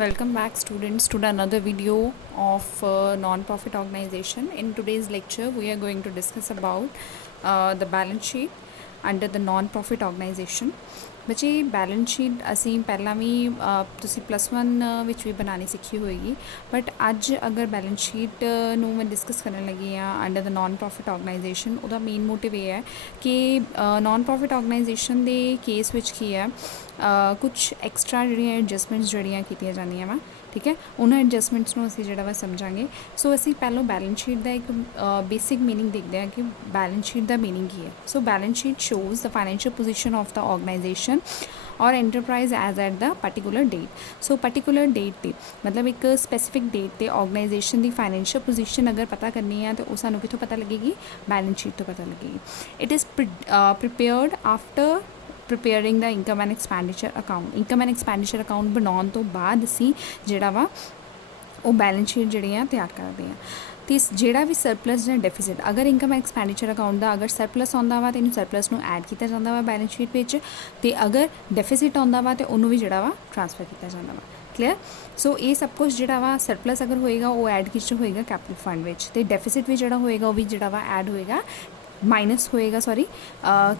Welcome back students to another video of non-profit organization. In today's lecture we are going to discuss about the balance sheet under the non-profit organization. बच्चे balance sheet ਅਸੀਂ ਪਹਿਲਾਂ ਵੀ ਤੁਸੀਂ +1 ਵਿੱਚ ਵੀ ਬਣਾਉਣੀ ਸਿੱਖੀ ਹੋਏਗੀ but ਅੱਜ ਅਗਰ ਬੈਲੈਂਸ ਸ਼ੀਟ ਨੂੰ ਮੈਂ ਡਿਸਕਸ ਕਰਨ ਲੱਗੀ ਆ under the non profit organisation ਉਹਦਾ ਮੇਨ ਮੋਟਿਵ ਇਹ ਹੈ ਕਿ ਨਾਨ ਪ੍ਰੋਫਿਟ ਆਰਗੇਨਾਈਜੇਸ਼ਨ ਦੇ ਕੇਸ ਵਿੱਚ ਕੀ ਹੈ ਕੁਝ ਐਕਸਟਰਾ ਜਿਹੜੀਆਂ ਐਡਜਸਟਮੈਂਟਸ ਜਿਹੜੀਆਂ ਕੀਤੀਆਂ ਜਾਂਦੀਆਂ ਵਾ ਠੀਕ ਹੈ ਉਹਨਾਂ ਐਡਜਸਟਮੈਂਟਸ ਨੂੰ ਅਸੀਂ ਜਿਹੜਾ ਵਾ ਸਮਝਾਂਗੇ ਸੋ ਅਸੀਂ ਪਹਿਲਾਂ ਬੈਲੈਂਸ ਸ਼ੀਟ ਦਾ ਇੱਕ ਬੇਸਿਕ ਮੀਨਿੰਗ ਦੇਖਦੇ ਹਾਂ ਕਿ ਬੈਲੈਂਸ ਸ਼ੀਟ ਦਾ ਮੀਨਿੰਗ ਕੀ ਹੈ so balance sheet shows the financial position of the organisation और enterprise as at the particular date so particular date पे मतलब एक स्पैसीफिक डेट पे ऑर्गेनाइजेशन की फाइनैंशियल पोजीशन अगर पता करनी है तो वो सानू कितों पता लगेगी बैलेंस शीट तो पता लगेगी it is prepared after preparing the income and expenditure account बनाने तो बाद असी जिहड़ा वा वो बैलेंस शीट जिहड़ी आ तैयार करते हैं तो ਜਿਹੜਾ ਵੀ ਸਰਪਲਸ ਜਾਂ ਡੈਫੀਸਿਟ ਅਗਰ ਇਨਕਮ ਐਕਸਪੈਂਡੀਚਰ ਅਕਾਊਂਟ ਦਾ ਅਗਰ ਸਰਪਲਸ ਆਉਂਦਾ ਵਾ ਤਾਂ ਇਹਨੂੰ ਸਰਪਲਸ ਨੂੰ ਐਡ ਕੀਤਾ ਜਾਂਦਾ ਵਾ ਬੈਲੈਂਸ ਸ਼ੀਟ ਵਿੱਚ ਤੇ ਅਗਰ ਡੈਫੀਸਿਟ ਆਉਂਦਾ ਵਾ ਤੇ ਉਹਨੂੰ ਵੀ ਜਿਹੜਾ ਵਾ ਟ੍ਰਾਂਸਫਰ ਕੀਤਾ ਜਾਂਦਾ ਵਾ ਕਲੀਅਰ ਸੋ ਇਹ ਸਭ ਕੁਝ ਜਿਹੜਾ ਵਾ ਸਰਪਲਸ ਅਗਰ ਹੋਏਗਾ ਉਹ ਐਡ ਕਿਸ ਹੋਏਗਾ ਕੈਪੀਟਲ ਫੰਡ ਵਿੱਚ ਤੇ ਡੈਫੀਸਿਟ ਵੀ ਜਿਹੜਾ ਹੋਏਗਾ ਉਹ ਵੀ ਜਿਹੜਾ ਵਾ ਐਡ ਹੋਏਗਾ ਮਾਈਨਸ ਹੋਏਗਾ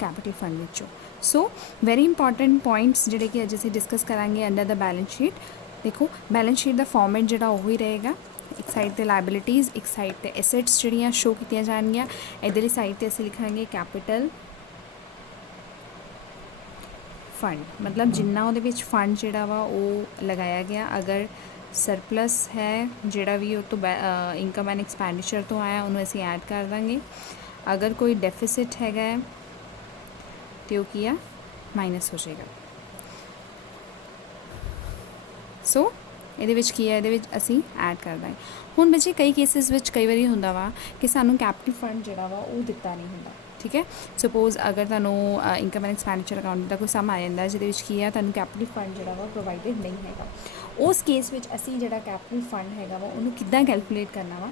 ਕੈਪੀਟਲ ਫੰਡ ਵਿੱਚੋਂ ਸੋ ਵੈਰੀ ਇੰਪੋਰਟੈਂਟ ਪੁਆਇੰਟਸ ਜਿਹੜੇ ਕਿ ਅੱਜ ਅਸੀਂ ਡਿਸਕਸ ਕਰਾਂਗੇ ਅੰਡਰ ਦਾ ਬੈਲੈਂਸ ਸ਼ੀਟ ਦੇਖੋ ਬੈਲੈਂਸ ਸ਼ੀਟ ਦਾ ਫਾਰਮੈਟ ਜਿਹੜਾ ਉਹ ਹੀ ਰਹੇਗਾ एक साइड ते लाइबिलिटीज़ एक साइड ते एसेट्स जिहड़ियां शो कीतियां जाणगियां इधरली साइड ते असीं लिखांगे कैपिटल फंड मतलब जिन्ना उहदे विच फंड जिहड़ा वा वो लगाया गया अगर सरप्लस है जिहड़ा भी वो तो इनकम एंड एक्सपैंडिचर तो आया उन्होंने असीं ऐड कर देंगे अगर कोई डेफिसिट हैगा तो वो की माइनस हो जाएगा सो ਇਹਦੇ ਵਿੱਚ ਕੀ ਹੈ ਇਹਦੇ ਵਿੱਚ ਅਸੀਂ ਐਡ ਕਰ ਦਾਂਗੇ ਹੁਣ ਬੱਚੇ ਕਈ ਕੇਸਿਸ ਵਿੱਚ ਕਈ ਵਾਰੀ ਹੁੰਦਾ ਵਾ ਕਿ ਸਾਨੂੰ ਕੈਪੀਟਲ ਫੰਡ ਜਿਹੜਾ ਵਾ ਉਹ ਦਿੱਤਾ ਨਹੀਂ ਹੁੰਦਾ ਠੀਕ ਹੈ ਸਪੋਜ਼ ਅਗਰ ਤੁਹਾਨੂੰ ਇਨਕਮ ਐਂਡ ਐਕਸਪੈਂਡੀਚਰ ਅਕਾਊਂਟ ਦਾ ਕੋਈ ਸਮ ਆ ਜਾਂਦਾ ਜਿਹਦੇ ਵਿੱਚ ਕੀ ਹੈ ਤੁਹਾਨੂੰ ਕੈਪੀਟਲ ਫੰਡ ਜਿਹੜਾ ਵਾ ਪ੍ਰੋਵਾਈਡਡ ਨਹੀਂ ਹੈਗਾ ਉਸ ਕੇਸ ਵਿੱਚ ਅਸੀਂ ਜਿਹੜਾ ਕੈਪੀਟਲ ਫੰਡ ਹੈਗਾ ਵਾ ਉਹਨੂੰ ਕਿੱਦਾਂ ਕੈਲਕੂਲੇਟ ਕਰਨਾ ਵਾ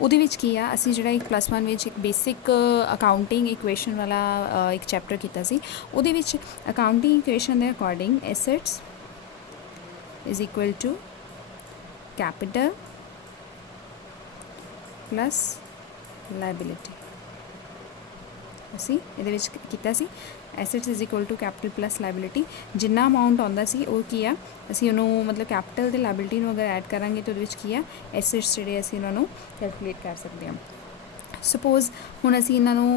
ਉਹਦੇ ਵਿੱਚ ਕੀ ਆ ਅਸੀਂ ਜਿਹੜਾ ਇੱਕ +1 ਵਿੱਚ ਇੱਕ ਬੇਸਿਕ ਅਕਾਊਂਟਿੰਗ ਇਕੁਏਸ਼ਨ ਵਾਲਾ ਇੱਕ ਚੈਪਟਰ ਕੀਤਾ ਸੀ ਉਹਦੇ ਵਿੱਚ ਅਕਾਊਂਟਿੰਗ ਇਕੁਏਸ਼ਨ ਦੇ according assets is equal to capital plus liability असी ये किया assets is equal to capital plus liability जिन्ना अमाउंट आता सी वो की आ असी उन्होंने मतलब कैपिटल तो लाइबिलिटी अगर ऐड करांगे तो की आ एसेट्स जोड़े असी उन्होंने कैलकुलेट कर सकते हैं सपोज हुण असी इन्हों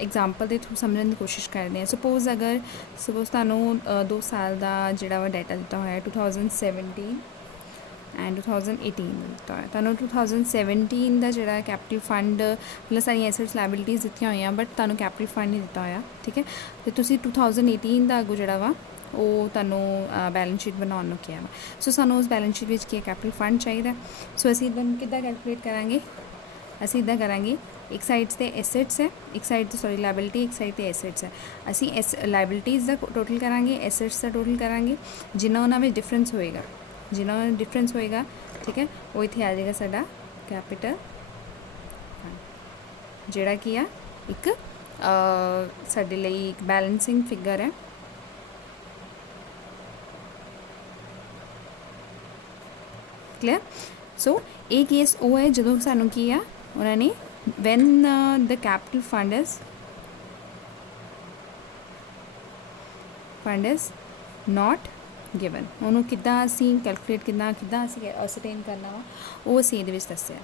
एग्जाम्पल के थ्रू समझने की कोशिश करते हैं सपोज तुहानूं 2 साल का जिहड़ा वा डाटा दिता होया 2017 एंड 2018 दिता होया तुहानूं 2017 का जिहड़ा कैपिटल फंड प्लस सारी एसेट्स लाइबिलिटीज़ दित्तियां होईयां बट तुहानूं कैपिटल फंड नहीं दिता होया ठीक है तो तुसीं 2018 का अगों जिहड़ा वा वो तुहानूं बैलेंस शीट बनाउण नूं किहा वा सो सानूं उस बैलेंस शीट विच की कैपिटल फंड चाहिदा सो असीं इदां किद्दां कैलकुलेट करांगे असीं इदां करांगे एक साइड से एसेट्स है एक साइड तो लाइबिलिटी एक साइड से एसेट्स है असीं लाइबिलिटीज़ का टोटल करांगे एसेट्स का टोटल करांगे जिन्ना उन्हां विच डिफरेंस होएगा जिन्ना डिफरेंस होएगा ठीक है वो इत्थे आ जाएगा साडा कैपिटल फंड जिहड़ा की आ एक साडे लई एक बैलेंसिंग फिगर है क्लियर सो ये केस वो है जो सानू की आ उन्होंने when the capital fund is not given उन्होंने किद्दां असीं कैलकुलेट किद्दां असीं असरटेन करना वा वो असीं इहदे विच दस्सिआ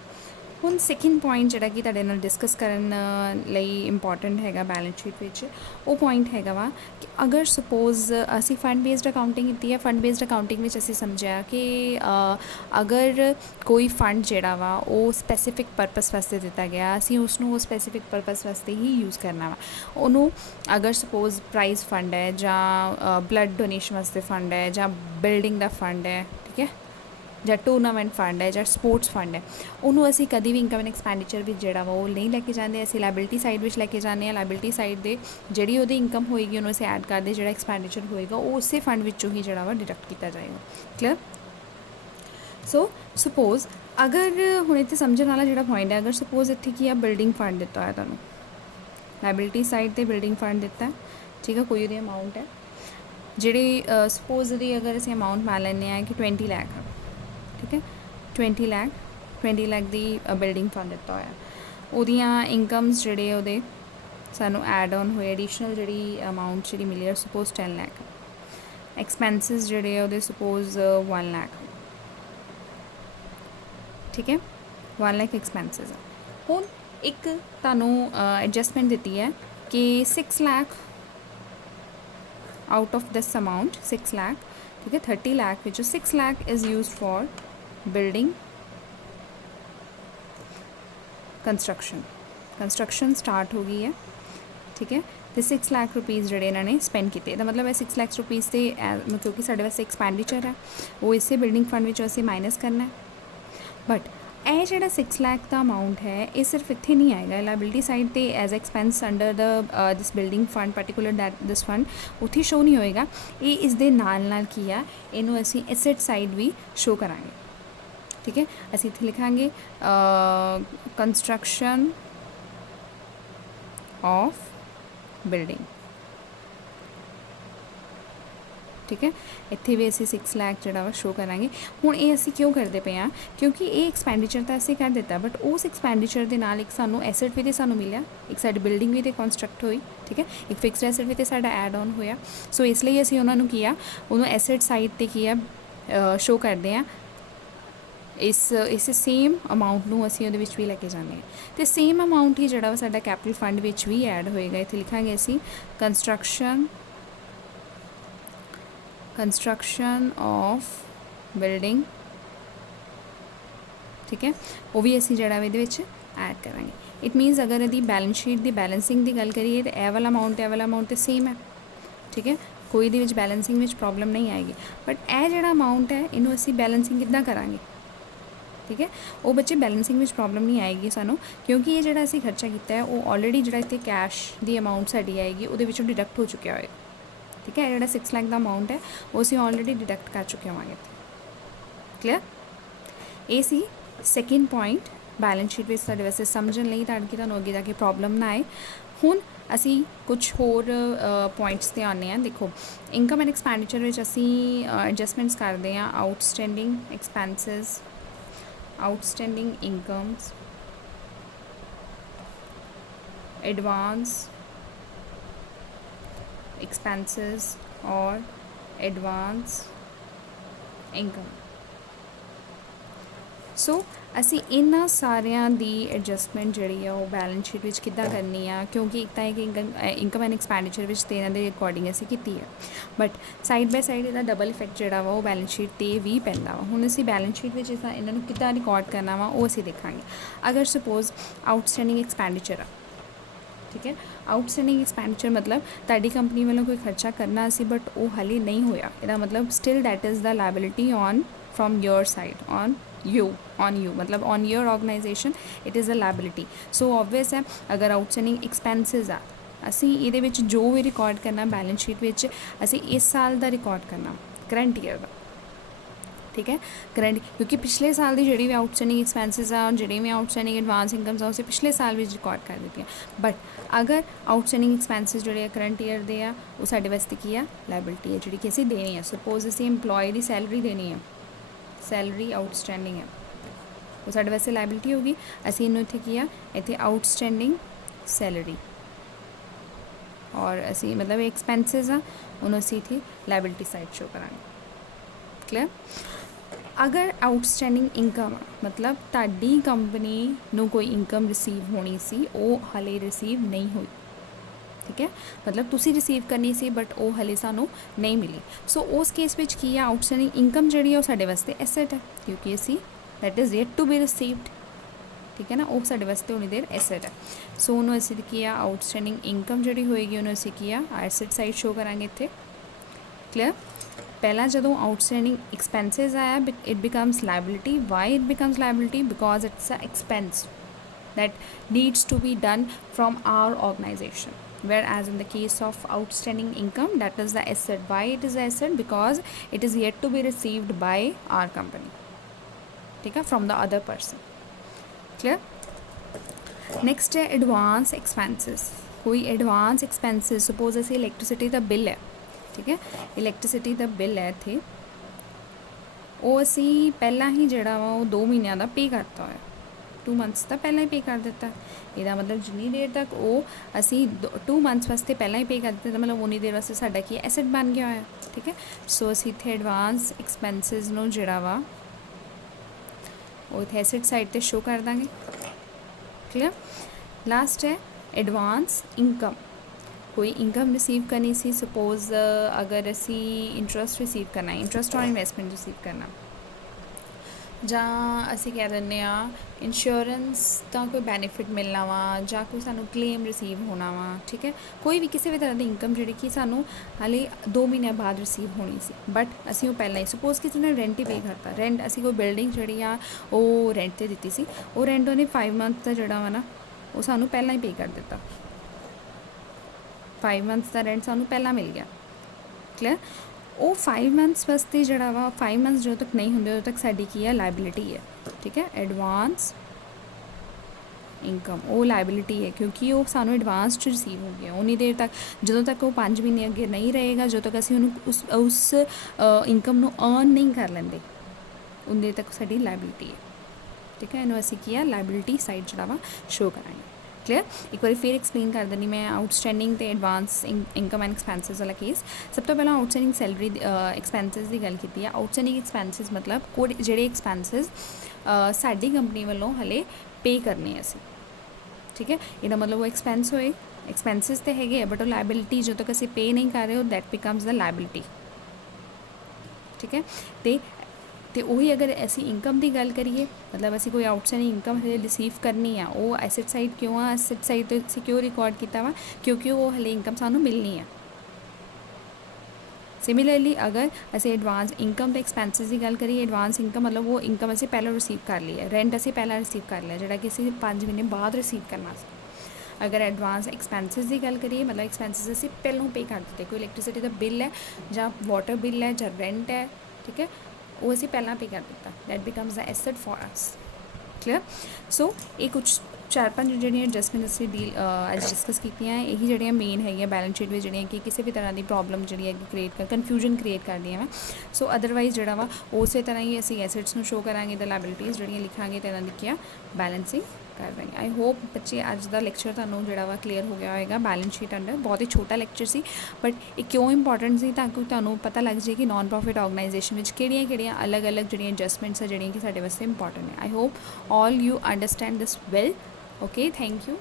हुण सैकेंड पॉइंट जिहड़ा कि तुहाडे नाल डिस्कस करन लई इंपॉर्टेंट हैगा बैलेंस शीट विच वो पॉइंट हैगा वा कि अगर सपोज असीं फंड बेस्ड अकाउंटिंग कीती है फंड बेस्ड अकाउंटिंग विच असीं समझिआ कि अगर कोई फंड जिहड़ा वा वो स्पैसीफिक परपस वास्ते दिता गया असीं उसनूं वो स्पैसीफिक परपस वास्ते ही यूज़ करना वा उन्होंने अगर सपोज प्राइज़ फंड है जां ब्लड डोनेशन वास्ते फंड है जां बिल्डिंग दा फंड है ठीक है ਜਾਂ ਟੂਰਨਾਮੈਂਟ ਫੰਡ ਹੈ ਜਾਂ ਸਪੋਰਟਸ ਫੰਡ ਹੈ ਉਹਨੂੰ ਅਸੀਂ ਕਦੀ ਵੀ ਇਨਕਮ ਐਂਡ ਐਕਸਪੈਂਡੀਚਰ ਵਿੱਚ ਜਿਹੜਾ ਵਾ ਉਹ ਨਹੀਂ ਲੈ ਕੇ ਜਾਂਦੇ ਅਸੀਂ ਲਾਇਬਿਲਿਟੀ ਸਾਈਡ ਵਿੱਚ ਲੈ ਕੇ ਜਾਂਦੇ ਹਾਂ ਲਾਇਬਿਲਿਟੀ ਸਾਈਡ ਦੇ ਜਿਹੜੀ ਉਹਦੀ ਇਨਕਮ ਹੋਏਗੀ ਉਹਨੂੰ ਅਸੀਂ ਐਡ ਕਰਦੇ ਜਿਹੜਾ ਐਕਸਪੈਂਡੀਚਰ ਹੋਏਗਾ ਉਹ ਉਸੇ ਫੰਡ ਵਿੱਚੋਂ ਹੀ ਜਿਹੜਾ ਵਾ ਡਿਡਕਟ ਕੀਤਾ ਜਾਏਗਾ ਕਲੀਅਰ ਸੋ ਸਪੋਜ਼ ਅਗਰ ਹੁਣ ਇੱਥੇ ਸਮਝਣ ਵਾਲਾ ਜਿਹੜਾ ਪੁਆਇੰਟ ਹੈ ਅਗਰ ਸਪੋਜ਼ ਇੱਥੇ ਕੀ ਆ ਬਿਲਡਿੰਗ ਫੰਡ ਦਿੱਤਾ ਹੋਇਆ ਤੁਹਾਨੂੰ ਲਾਇਬਿਲਿਟੀ ਸਾਈਡ ਤੇ ਬਿਲਡਿੰਗ ਫੰਡ ਦਿੱਤਾ ਠੀਕ ਹੈ ਕੋਈ ਉਹਦੀ ਅਮਾਊਂਟ ਹੈ ਜਿਹੜੀ ਸਪੋਜ਼ ਦੀ ਅਗਰ ਅਸੀਂ ਅਮਾਊਂਟ ਮੰਨ ਲੈਂਦੇ ਹਾਂ ਕਿ 20 ਲੱਖ ठीक है 20 ਲੱਖ ਦੀ ਬਿਲਡਿੰਗ ਫੰਡ ਦਿੱਤਾ ਹੋਇਆ ਉਹਦੀਆਂ ਇਨਕਮਸ ਜਿਹੜੇ ਉਹਦੇ ਸਾਨੂੰ ਐਡ ਔਨ ਹੋਏ ਐਡੀਸ਼ਨਲ ਜਿਹੜੀ ਅਮਾਊਂਟ ਜਿਹੜੀ ਮਿਲੀ ਹੈ ਸਪੋਜ਼ 10 ਲੱਖ ਐਕਸਪੈਂਸਿਸ ਜਿਹੜੇ ਉਹਦੇ ਸਪੋਜ਼ 1 ਲੱਖ ਠੀਕ ਹੈ 1 ਲੱਖ ਐਕਸਪੈਂਸਿਸ ਆ ਹੁਣ ਇੱਕ ਤੁਹਾਨੂੰ ਐਡਜਸਟਮੈਂਟ ਦਿੱਤੀ ਹੈ ਕਿ 6 lakh out of this amount 6 lakh ठीक है 30 lakh which is 6 lakh is used for building construction start हो गई है ठीक है तो 6 लाख रुपीज़ ਜਿਹੜੇ ਇਹਨਾਂ ਨੇ ਸਪੈਂਡ ਕੀਤੇ ਇਹਦਾ ਮਤਲਬ ਹੈ 6 ਲੱਖ ਰੁਪੀਜ਼ ਤੇ ਕਿਉਂਕਿ ਸਾਡੇ ਵਾਸਤੇ ਐਕਸਪੈਂਡੀਚਰ ਹੈ ਉਹ ਇਸੇ ਬਿਲਡਿੰਗ ਫੰਡ ਵਿੱਚੋਂ ਅਸੀਂ ਮਾਈਨਸ ਕਰਨਾ ਹੈ ਬਟ ਇਹ ਜਿਹੜਾ 6 ਲੱਖ ਦਾ ਅਮਾਊਂਟ ਹੈ ਇਹ ਸਿਰਫ ਇੱਥੇ ਨਹੀਂ ਆਏਗਾ ਲਾਇਬਿਲਿਟੀ ਸਾਈਡ ਤੇ as expense under the this building fund particular that this fund ਉੱਥੇ ਸ਼ੋ ਨਹੀਂ ਹੋਏਗਾ ਇਹ ਇਸ ਦੇ ਨਾਲ ਕੀ ਆ ਇਹਨੂੰ ਅਸੀਂ ਐਸੈਟ ਸਾਈਡ ਵੀ ਸ਼ੋ ਕਰਾਂਗੇ ਠੀਕ ਹੈ ਅਸੀਂ ਇੱਥੇ ਲਿਖਾਂਗੇ ਕੰਸਟਰਕਸ਼ਨ ਆਫ ਬਿਲਡਿੰਗ ठीक है ਇੱਥੇ ਵੀ ਅਸੀਂ 6 ਲੱਖ ਜਿਹੜਾ ਵਾ ਸ਼ੋ ਕਰਾਂਗੇ ਹੁਣ ਇਹ ਅਸੀਂ ਕਿਉਂ ਕਰਦੇ ਪਏ ਆ ਕਿਉਂਕਿ ਇਹ ਐਕਸਪੈਂਡੀਚਰ ਤਾਂ ਅਸੀਂ ਕਰ ਦਿੱਤਾ ਬਟ ਉਸ ਐਕਸਪੈਂਡੀਚਰ ਦੇ ਨਾਲ ਇੱਕ ਸਾਨੂੰ ਐਸੈਟ ਵੀ ਤੇ ਸਾਨੂੰ ਮਿਲਿਆ ਇੱਕ ਸਾਡੀ ਬਿਲਡਿੰਗ ਵੀ ਤੇ ਕੰਸਟਰਕਟ ਹੋਈ ਠੀਕ ਹੈ ਇੱਕ ਫਿਕਸਡ ਐਸੈਟ ਵੀ ਤੇ ਸਾਡਾ ਐਡ ਆਨ ਹੋਇਆ ਸੋ ਇਸ ਲਈ ਅਸੀਂ ਉਹਨਾਂ ਨੂੰ ਕੀਆ ਉਹਨੂੰ ਐਸੈਟ ਸਾਈਡ ਤੇ ਕੀਆ ਸ਼ੋ ਕਰਦੇ ਆ ਇਸ ਸੇਮ ਅਮਾਊਂਟ ਨੂੰ ਅਸੀਂ ਉਹਦੇ ਵਿੱਚ ਵੀ ਲੈ ਕੇ ਜਾਂਦੇ ਹਾਂ ਤੇ ਸੇਮ ਅਮਾਊਂਟ ਹੀ ਜਿਹੜਾ ਵਾ ਸਾਡਾ ਕੈਪੀਟਲ ਫੰਡ ਵਿੱਚ ਵੀ ਐਡ ਹੋਏਗਾ ਇੱਥੇ ਲਿਖਾਂਗੇ ਅਸੀਂ ਕੰਸਟਰਕਸ਼ਨ ਆਫ ਬਿਲਡਿੰਗ ਠੀਕ ਹੈ ਉਹ ਵੀ ਅਸੀਂ ਜਿਹੜਾ ਇਹਦੇ ਵਿੱਚ ਐਡ ਕਰਾਂਗੇ ਇਟ ਮੀਨਸ ਅਗਰ ਇਹਦੀ ਬੈਲੈਂਸ ਸ਼ੀਟ ਦੀ ਬੈਲੈਂਸਿੰਗ ਦੀ ਗੱਲ ਕਰੀਏ ਤਾਂ ਇਹ ਵਾਲਾ ਅਮਾਊਂਟ ਤੇ ਸੇਮ ਹੈ ਠੀਕ ਹੈ ਕੋਈ ਦੇ ਵਿੱਚ ਬੈਲੈਂਸਿੰਗ ਵਿੱਚ ਪ੍ਰੋਬਲਮ ਨਹੀਂ ਆਏਗੀ ਬਟ ਇਹ ਜਿਹੜਾ ਅਮਾਊਂਟ ਹੈ ਇਹਨੂੰ ਅਸੀਂ ਬੈਲੈਂਸਿੰਗ ਕਿੱਦਾਂ ਕਰਾਂਗੇ ਠੀਕ ਹੈ ਉਹ ਬੱਚੇ ਬੈਲੈਂਸਿੰਗ ਵਿੱਚ ਪ੍ਰੋਬਲਮ ਨਹੀਂ ਆਏਗੀ ਸਾਨੂੰ ਕਿਉਂਕਿ ਇਹ ਜਿਹੜਾ ਅਸੀਂ ਖਰਚਾ ਕੀਤਾ ਹੈ ਉਹ ਆਲਰੇਡੀ ਜਿਹੜਾ ਇੱਥੇ ਕੈਸ਼ ਦੀ ਅਮਾਊਂਟ ਸਾਡੀ ਆਏਗੀ ਉਹਦੇ ਵਿੱਚੋਂ ਡਿਡਕਟ ਹੋ ਚੁੱਕਿਆ ਹੋਏਗਾ ਠੀਕ ਹੈ ਜਿਹੜਾ 6 ਲੱਖ ਦਾ ਅਮਾਊਂਟ ਹੈ ਉਹ ਅਸੀਂ ਆਲਰੇਡੀ ਡਿਡਕਟ ਕਰ ਚੁੱਕੇ ਹੋਵਾਂਗੇ ਕਲੀਅਰ ਇਹ ਸੀ ਸੈਕਿੰਡ ਪੁਆਇੰਟ ਬੈਲੈਂਸ ਸ਼ੀਟ ਵਿੱਚ ਸਾਡੇ ਵਾਸਤੇ ਸਮਝਣ ਲਈ ਤਾਂ ਕਿ ਤੁਹਾਨੂੰ ਅੱਗੇ ਜਾ ਕੇ ਪ੍ਰੋਬਲਮ ਨਾ ਆਏ ਹੁਣ ਅਸੀਂ ਕੁਝ ਹੋਰ ਪੁਆਇੰਟਸ ਤੇ ਆਉਂਦੇ ਹਾਂ ਦੇਖੋ ਇਨਕਮ ਐਂਡ ਐਕਸਪੈਂਡੀਚਰ ਵਿੱਚ ਅਸੀਂ ਐਡਜਸਟਮੈਂਟਸ ਕਰਦੇ ਹਾਂ outstanding expenses outstanding incomes advance expenses or advance income ਸੋ ਅਸੀਂ ਇਹਨਾਂ ਸਾਰਿਆਂ ਦੀ ਐਡਜਸਟਮੈਂਟ ਜਿਹੜੀ ਆ ਉਹ ਬੈਲੈਂਸ ਸ਼ੀਟ ਵਿੱਚ ਕਿੱਦਾਂ ਕਰਨੀ ਆ ਕਿਉਂਕਿ ਇੱਕ ਤਾਂ ਇੱਕ ਇਨਕਮ ਐਂਡ ਐਕਸਪੈਂਡੀਚਰ ਵਿੱਚ ਤੇ ਇਹਨਾਂ ਦੇ ਅਕੋਰਡਿੰਗ ਅਸੀਂ ਕੀਤੀ ਹੈ ਬਟ ਸਾਈਡ ਬਾਈ ਸਾਈਡ ਇਹਦਾ ਡਬਲ ਇਫੈਕਟ ਜਿਹੜਾ ਵਾ ਉਹ ਬੈਲੈਂਸ ਸ਼ੀਟ 'ਤੇ ਵੀ ਪੈਂਦਾ ਵਾ ਹੁਣ ਅਸੀਂ ਬੈਲੈਂਸ ਸ਼ੀਟ ਵਿੱਚ ਇਹਨਾਂ ਨੂੰ ਕਿੱਦਾਂ ਰਿਕਾਰਡ ਕਰਨਾ ਵਾ ਉਹ ਅਸੀਂ ਦੇਖਾਂਗੇ ਅਗਰ ਸਪੋਜ਼ ਆਊਟਸਟੈਂਡਿੰਗ ਐਕਸਪੈਂਡੀਚਰ ਆ ਠੀਕ ਹੈ ਆਊਟਸਟੈਂਡਿੰਗ ਐਕਸਪੈਂਡੀਚਰ ਮਤਲਬ ਤੁਹਾਡੀ ਕੰਪਨੀ ਵੱਲੋਂ ਕੋਈ ਖਰਚਾ ਕਰਨਾ ਸੀ ਬਟ ਉਹ ਹਾਲੇ ਨਹੀਂ ਹੋਇਆ ਇਹਦਾ ਮਤਲਬ still that is the liability on from your side on you मतलब on your organization it is a liability so obvious है अगर outstanding expenses आ ਅਸੀਂ ਇਹਦੇ ਵਿੱਚ ਜੋ ਵੀ ਰਿਕਾਰਡ ਕਰਨਾ ਬੈਲੈਂਸ ਸ਼ੀਟ ਵਿੱਚ ਅਸੀਂ ਇਸ ਸਾਲ ਦਾ ਰਿਕਾਰਡ ਕਰਨਾ ਕਰੰਟ ਈਅਰ ਦਾ ਠੀਕ ਹੈ ਕਰੰਟ ਕਿਉਂਕਿ ਪਿਛਲੇ ਸਾਲ ਦੀ ਜਿਹੜੀ ਵੀ ਆਊਟਸਟੈਂਡਿੰਗ ਐਕਸਪੈਂਸਿਸ ਆ ਜਿਹੜੀ ਵੀ ਆਊਟਸਟੈਂਡਿੰਗ ਐਡਵਾਂਸ ਇਨਕਮਸ ਆ ਉਸੇ ਪਿਛਲੇ ਸਾਲ ਵਿੱਚ ਰਿਕਾਰਡ ਕਰ ਦਿੱਤੀਆਂ ਬਟ ਅਗਰ ਆਊਟਸਟੈਂਡਿੰਗ ਐਕਸਪੈਂਸਿਸ ਜਿਹੜੇ ਆ ਕਰੰਟ ਈਅਰ ਦੇ ਆ ਉਹ ਸਾਡੇ ਵਾਸਤੇ ਕੀ ਆ ਲਾਇਬਿਲਿਟੀ ਹੈ ਜਿਹੜੀ ਕਿ ਅਸੀਂ ਦੇਣੀ ਹੈ ਸਪੋਜ਼ ਅਸੀਂ EMPLOYE ਦੀ ਸੈਲਰੀ ਦੇਣੀ ਹੈ ਸੈਲਰੀ ਆਊਟਸਟੈਂਡਿੰਗ ਹੈ ਉਹ ਸਾਡੇ ਵਾਸਤੇ ਲਾਇਬਿਲਿਟੀ ਹੋਗੀ ਅਸੀਂ ਇਹਨੂੰ ਇੱਥੇ ਕੀ ਆ ਇੱਥੇ ਆਊਟਸਟੈਂਡਿੰਗ ਸੈਲਰੀ ਔਰ ਅਸੀਂ ਮਤਲਬ ਐਕਸਪੈਂਸਿਸ ਆ ਉਹਨੂੰ ਅਸੀਂ ਇੱਥੇ ਲਾਇਬਿਲਿਟੀ ਸਾਈਡ ਸ਼ੋ ਕਰਾਂਗੇ ਕਲੀਅਰ ਅਗਰ ਆਊਟਸਟੈਂਡਿੰਗ ਇਨਕਮ ਮਤਲਬ ਤੁਹਾਡੀ ਕੰਪਨੀ ਨੂੰ ਕੋਈ ਇਨਕਮ ਰਿਸੀਵ ਹੋਣੀ ਸੀ ਉਹ ਹਾਲੇ ਰਿਸੀਵ ਨਹੀਂ ਹੋਈ ਠੀਕ ਹੈ ਮਤਲਬ ਤੁਸੀਂ ਰਿਸੀਵ ਕਰਨੀ ਸੀ ਬਟ ਉਹ ਹਲੇ ਸਾਨੂੰ ਨਹੀਂ ਮਿਲੀ ਸੋ ਉਸ ਕੇਸ ਵਿੱਚ ਕੀ ਆ ਆਊਟਸਟੈਂਡਿੰਗ ਇਨਕਮ ਜਿਹੜੀ ਆ ਉਹ ਸਾਡੇ ਵਾਸਤੇ ਐਸੈਟ ਹੈ ਕਿਉਂਕਿ ਅਸੀਂ that is yet to be received ਠੀਕ ਹੈ ਨਾ ਉਹ ਸਾਡੇ ਵਾਸਤੇ ਉਨੀ ਦੇਰ ਐਸੈਟ ਹੈ ਸੋ ਉਹਨੂੰ ਅਸੀਂ ਕੀ ਆ ਆਊਟਸਟੈਂਡਿੰਗ ਇਨਕਮ ਜਿਹੜੀ ਹੋਏਗੀ ਉਹਨੂੰ ਅਸੀਂ ਕੀ ਆ ਐਸੈਟ ਸਾਈਡ ਸ਼ੋ ਕਰਾਂਗੇ ਇੱਥੇ ਕਲੀਅਰ ਪਹਿਲਾਂ ਜਦੋਂ ਆਊਟਸਟੈਂਡਿੰਗ ਐਕਸਪੈਂਸਿਸ ਆਇਆ it becomes liability why it becomes liability because it's a expense that needs to be done from our organization whereas in the case of outstanding income that is the asset why it is the asset because it is yet to be received by our company ठीक है from the other person clear next है advance expenses कोई advance expenses suppose ऐसे electricity का bill है ठीक है electricity का bill है थे ਉਹ ਅਸੀਂ ਪਹਿਲਾਂ ਹੀ ਜਿਹੜਾ ਵਾ ਉਹ 2 ਮਹੀਨਿਆਂ ਦਾ ਪੇ ਕਰਤਾ ਹੋਇਆ, 2 ਮੰਥਸ ਦਾ ਪਹਿਲਾਂ ਹੀ ਪੇ ਕਰ ਦਿੱਤਾ। ਇਹਦਾ ਮਤਲਬ ਜਿੰਨੀ ਦੇਰ ਤੱਕ ਉਹ ਅਸੀਂ 2 ਮੰਥਸ ਵਾਸਤੇ ਪਹਿਲਾਂ ਹੀ ਪੇ ਕਰ ਦਿੱਤਾ, ਮਤਲਬ ਉਨੀ ਦੇਰ ਵਾਸਤੇ ਸਾਡਾ ਕੀ ਐਸੈਟ ਬਣ ਗਿਆ ਹੋਇਆ, ਠੀਕ ਹੈ। ਸੋ ਅਸੀਂ ਇੱਥੇ ਐਡਵਾਂਸ ਐਕਸਪੈਂਸਿਸ ਨੂੰ ਜਿਹੜਾ ਵਾ ਉਹ ਇੱਥੇ ਐਸੈਟ ਸਾਈਡ 'ਤੇ ਸ਼ੋ ਕਰ ਦਾਂਗੇ, ਕਲੀਅਰ। ਲਾਸਟ ਹੈ ਐਡਵਾਂਸ ਇਨਕਮ। कोई इनकम रिसीव करनी सी, सपोज अगर असी इंटरस्ट रिसीव करना, इंटरस्ट ऑन इन्वेस्टमेंट रिसीव करना, ਜਾਂ ਅਸੀਂ ਕਹਿ ਦਿੰਦੇ ਹਾਂ ਇੰਸ਼ੋਰੈਂਸ ਦਾ ਕੋਈ ਬੈਨੀਫਿਟ ਮਿਲਣਾ ਵਾ, ਜਾਂ ਕੋਈ ਸਾਨੂੰ ਕਲੇਮ ਰਿਸੀਵ ਹੋਣਾ ਵਾ, ਠੀਕ ਹੈ। ਕੋਈ ਵੀ ਕਿਸੇ ਵੀ ਤਰ੍ਹਾਂ ਦੀ ਇਨਕਮ ਜਿਹੜੀ ਕਿ ਸਾਨੂੰ ਹਾਲੇ 2 ਮਹੀਨਿਆਂ ਬਾਅਦ ਰਿਸੀਵ ਹੋਣੀ ਸੀ, ਬਟ ਅਸੀਂ ਉਹ ਪਹਿਲਾਂ ਹੀ, ਸਪੋਜ਼ ਕਿਸੇ ਨੇ ਰੈਂਟ ਹੀ ਪੇ ਕਰਤਾ, ਰੈਂਟ ਅਸੀਂ ਕੋਈ ਬਿਲਡਿੰਗ ਜਿਹੜੀ ਆ ਉਹ ਰੈਂਟ 'ਤੇ ਦਿੱਤੀ ਸੀ, ਉਹ ਰੈਂਟ ਉਹਨੇ 5 ਮੰਥ ਦਾ ਜਿਹੜਾ ਵਾ ਨਾ ਉਹ ਸਾਨੂੰ ਪਹਿਲਾਂ ਹੀ ਪੇ ਕਰ ਦਿੱਤਾ, 5 ਮੰਥਸ ਦਾ ਰੈਂਟ ਸਾਨੂੰ ਪਹਿਲਾਂ ਮਿਲ ਗਿਆ, ਕਲੀਅਰ। ਉਹ 5 ਮੰਥਸ ਵਾਸਤੇ ਜਿਹੜਾ ਵਾ 5 ਮੰਥਸ ਜਦੋਂ ਤੱਕ ਨਹੀਂ ਹੁੰਦੇ ਉਦੋਂ ਤੱਕ ਸਾਡੀ ਕੀ ਹੈ, ਲਾਇਬਿਲਿਟੀ ਹੈ, ਠੀਕ ਹੈ। ਐਡਵਾਂਸ ਇਨਕਮ ਉਹ ਲਾਇਬਿਲਿਟੀ ਹੈ, ਕਿਉਂਕਿ ਉਹ ਸਾਨੂੰ ਐਡਵਾਂਸ 'ਚ ਰਿਸੀਵ ਹੋ ਗਿਆ। ਉਨੀ ਦੇਰ ਤੱਕ ਜਦੋਂ ਤੱਕ ਉਹ 5 ਮਹੀਨੇ ਅੱਗੇ ਨਹੀਂ ਰਹੇਗਾ, ਜਦੋਂ ਤੱਕ ਅਸੀਂ ਉਹਨੂੰ ਉਸ ਇਨਕਮ ਨੂੰ ਅਰਨ ਨਹੀਂ ਕਰ ਲੈਂਦੇ, ਉਨੀ ਦੇਰ ਤੱਕ ਸਾਡੀ ਲਾਇਬਿਲਿਟੀ ਹੈ, ਠੀਕ ਹੈ। ਇਹਨੂੰ ਅਸੀਂ ਕੀ ਆ, ਲਾਇਬਿਲਿਟੀ ਸਾਈਡ ਜਿਹੜਾ ਵਾ ਸ਼ੋ ਕਰਾਂਗੇ, ਕਲੀਅਰ। ਇੱਕ ਵਾਰੀ ਫਿਰ ਐਕਸਪਲੇਨ ਕਰ ਦਿੰਦੀ ਮੈਂ ਆਊਟਸਟੈਂਡਿੰਗ ਅਤੇ ਐਡਵਾਂਸ ਇਨਕਮ ਐਂਡ ਐਕਸਪੈਂਸਿਸ ਵਾਲਾ ਕੇਸ। ਸਭ ਤੋਂ ਪਹਿਲਾਂ ਆਊਟਸਟੈਂਡਿੰਗ ਸੈਲਰੀ ਐਕਸਪੈਂਸਿਸ ਦੀ ਗੱਲ ਕੀਤੀ ਆ। ਆਊਟਸਟੈਂਡਿੰਗ ਐਕਸਪੈਂਸਿਸ ਮਤਲਬ ਜਿਹੜੇ ਐਕਸਪੈਂਸਿਸ ਸਾਡੀ ਕੰਪਨੀ ਵੱਲੋਂ ਹਲੇ ਪੇ ਕਰਨੇ ਅਸੀਂ, ਠੀਕ ਹੈ। ਇਹਦਾ ਮਤਲਬ ਉਹ ਐਕਸਪੈਂਸ ਹੋਏ, ਐਕਸਪੈਂਸਿਸ ਤਾਂ ਹੈਗੇ ਆ ਬਟ ਉਹ ਲਾਇਬਿਲਿਟੀ ਜਦੋਂ ਤੱਕ ਅਸੀਂ ਪੇ ਨਹੀਂ ਕਰ ਰਹੇ, ਉਹ ਦੈਟ ਬਿਕਮਸ ਦਾ ਲਾਇਬਿਲਿਟੀ, ਠੀਕ ਹੈ। ਅਤੇ ਉਹੀ ਅਗਰ ਅਸੀਂ ਇਨਕਮ ਦੀ ਗੱਲ ਕਰੀਏ, ਮਤਲਬ ਅਸੀਂ ਕੋਈ ਆਊਟਸਟੈਂਡਿੰਗ ਇਨਕਮ ਹਲੇ ਰਿਸੀਵ ਕਰਨੀ ਆ, ਉਹ ਐਸੈਟ ਸਾਈਡ ਕਿਉਂ ਆ, ਐਸੈਟ ਸਾਈਡ 'ਤੇ ਅਸੀਂ ਕਿਉਂ ਰਿਕਾਰਡ ਕੀਤਾ ਵਾ, ਕਿਉਂਕਿ ਉਹ ਹਲੇ ਇਨਕਮ ਸਾਨੂੰ ਮਿਲਣੀ ਆ। ਸਿਮਿਲਰਲੀ ਅਗਰ ਅਸੀਂ ਐਡਵਾਂਸ ਇਨਕਮ ਅਤੇ ਐਕਸਪੈਂਸਿਸ ਦੀ ਗੱਲ ਕਰੀਏ, ਐਡਵਾਂਸ ਇਨਕਮ ਮਤਲਬ ਉਹ ਇਨਕਮ ਅਸੀਂ ਪਹਿਲਾਂ ਰਿਸੀਵ ਕਰ ਲਈ ਹੈ, ਰੈਂਟ ਅਸੀਂ ਪਹਿਲਾਂ ਰਿਸੀਵ ਕਰ ਲਿਆ ਜਿਹੜਾ ਕਿ ਅਸੀਂ 5 ਮਹੀਨੇ ਬਾਅਦ ਰਿਸੀਵ ਕਰਨਾ ਸੀ। ਅਗਰ ਐਡਵਾਂਸ ਐਕਸਪੈਂਸਿਸ ਦੀ ਗੱਲ ਕਰੀਏ, ਮਤਲਬ ਐਕਸਪੈਂਸਿਸ ਅਸੀਂ ਪਹਿਲਾਂ ਪੇ ਕਰ ਦਿੱਤੇ, ਕੋਈ ਇਲੈਕਟ੍ਰੀਸਿਟੀ ਦਾ ਬਿੱਲ ਹੈ ਜਾਂ ਵਾਟਰ ਬਿੱਲ ਹੈ ਜਾਂ ਰੈਂਟ ਹੈ, ਠੀਕ ਹੈ, ਉਹ ਅਸੀਂ ਪਹਿਲਾਂ ਪੇ ਕਰ ਦਿੱਤਾ, that becomes the asset for us, clear. So ਇਹ ਕੁਛ 4-5 ਜਿਹੜੀਆਂ ਐਡਜਸਟਮੈਂਟ ਅਸੀਂ ਅੱਜ ਡਿਸਕਸ ਕੀਤੀਆਂ, ਇਹੀ ਜਿਹੜੀਆਂ ਮੇਨ ਹੈਗੀਆਂ ਬੈਲੈਂਸ ਸ਼ੀਟ ਵਿੱਚ, ਜਿਹੜੀਆਂ ਕਿ ਕਿਸੇ ਵੀ ਤਰ੍ਹਾਂ ਦੀ ਪ੍ਰੋਬਲਮ ਜਿਹੜੀ ਹੈਗੀ ਕਨਫਿਊਜ਼ਨ ਕ੍ਰੀਏਟ ਕਰਦੀਆਂ ਵਾ। ਸੋ ਅਦਰਵਾਈਜ਼ ਜਿਹੜਾ ਵਾ ਉਸੇ ਤਰ੍ਹਾਂ ਹੀ ਅਸੀਂ ਐਸੈਟਸ ਨੂੰ ਸ਼ੋ ਕਰਾਂਗੇ, ਤਾਂ ਲਾਇਬਿਲਿਟੀਜ਼ ਜਿਹੜੀਆਂ ਲਿਖਾਂਗੇ ਅਤੇ ਇਹਨਾਂ ਦੀ ਕੀ ਆ ਬੈਲੈਂਸਿੰਗ ਕਰ ਦਾਂਗੇ। ਆਈ ਹੋਪ ਬੱਚੇ ਅੱਜ ਦਾ ਲੈਕਚਰ ਤੁਹਾਨੂੰ ਜਿਹੜਾ ਵਾ ਕਲੀਅਰ ਹੋ ਗਿਆ ਹੋਏਗਾ। ਬੈਲੈਂਸ ਸ਼ੀਟ ਅੰਡਰ ਬਹੁਤ ਹੀ ਛੋਟਾ ਲੈਕਚਰ ਸੀ, ਬਟ ਇਹ ਕਿਉਂ ਇੰਪੋਰਟੈਂਟ ਸੀ, ਤਾਂ ਕਿ ਤੁਹਾਨੂੰ ਪਤਾ ਲੱਗ ਜਾਏ ਕਿ ਨਾਨ ਪ੍ਰੋਫਿਟ ਆਰਗੇਨਾਈਜੇਸ਼ਨ ਵਿੱਚ ਕਿਹੜੀਆਂ ਅਲੱਗ-ਅਲੱਗ ਜਿਹੜੀਆਂ ਐਡਜਸਟਮੈਂਟਸ ਆ ਜਿਹੜੀਆਂ ਕਿ ਸਾਡੇ ਵਾਸਤੇ ਇੰਪੋਰਟੈਂਟ ਹੈ। I hope all you understand this well. Okay, thank you.